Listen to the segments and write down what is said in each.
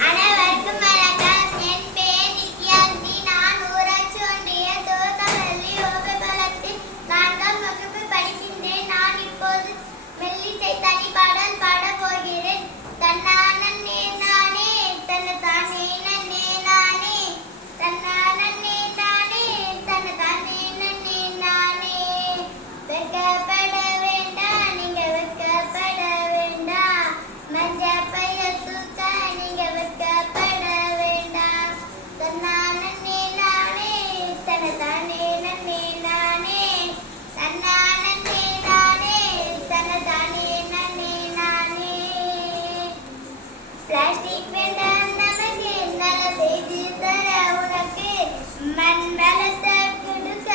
அனைவருக்கும் வணக்கம். என் பெயர் நித்யாஸ்ரீ. நான் ஊராட்சி ஒன்றிய துவக்கப்பள்ளி ஓபபலத்தில் 4ஆம் வகுப்பு படிக்கின்றேன். நான் இப்போது மெல்லிசை தனிப்பாடல் பாடப் போகிறேன். தன்னானே நானே தன்னதானே நன்னே நானே தன்னானே நானே தன்னதானே நன்னே நானே. வெட்கப்பட வேண்டாம், நீங்க வெட்கப்பட வேண்டாம். மஞ்ச பைய தூக்க நீங்க வெட்கப்பட வேண்டாம். தன்னானே நானே தன்னதானே நன்னே நானே தன்னானே நானே தன்னதானே நன்னே நானே. பிளாஸ்டிக் வேண்டாம் நமக்கு, நல்ல செய்து தர உனக்கு. மண் வளத்தை கொடுக்க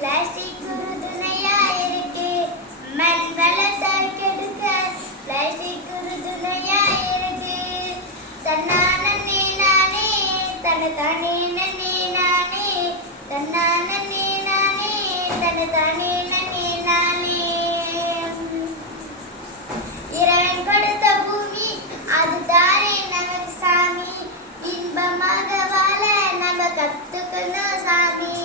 பிளாஸ்டிக் உறுதுணையா இருக்கு. மண் வளத்தை கெடுக்க பிளாஸ்டிக் உறுதுணையா இருக்கு. தன்னானே நானே தன்னதானே நன்னே நானே தன்னானே நானே தன்னதானே நன்னே நானே. இறைவன் கொடுத்த பூமி அதுதானே நமக்கு சாமி. இன்பமாக வாழ நம்ம கத்துக்கணும் சாமி.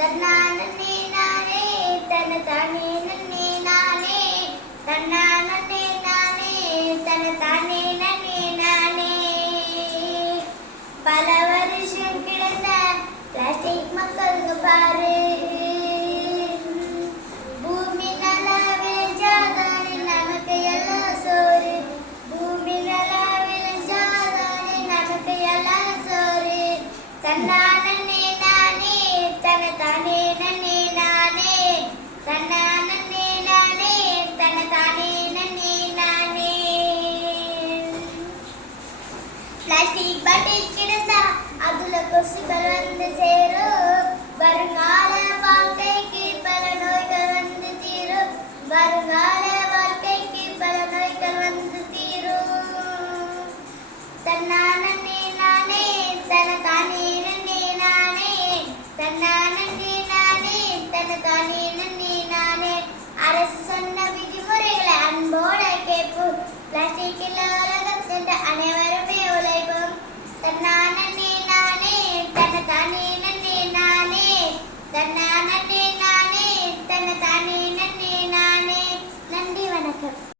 தன்னானே நானே தன்னதானே நன்னே நானே தன்னானே நானே தன்னதானே நன்னே நானே. பல வருஷம் கிடந்த பிளாஸ்டிக் மக்களுக்கு பாரு. பூமி நல்லா விளைஞ்சாதானே நமக்கு எல்லாம் சோறு. பூமி நல்லா விளைஞ்சாதானே நமக்கு எல்லாம் சோறு. தன்னானே நானே தன்னதானே நன்னே நானே தன்னானே நானே தன்னதானே நன்னே நானே. பிளாஸ்டிக் பாட்டில் கிடந்தா அதுல கொசுக்கள் வந்து சேரும். வருங்கால வாழ்க்கைக்கு பல நோய்கள் வந்து தீரும். வருங்கால வாழ்க்கைக்கு பல நோய்கள் வந்து தீரும். தன்னானே நானே தன்னதானே நன்னே நானே தன்னானே நானே தன்னதானே நன்னே நானே. அரசு சொன்ன விதிமுறைகளை அன்போட கேட்போம். பிளாஸ்டிக் இல்ல உலகம் சென்ற அனைவருமே உழைப்போம்.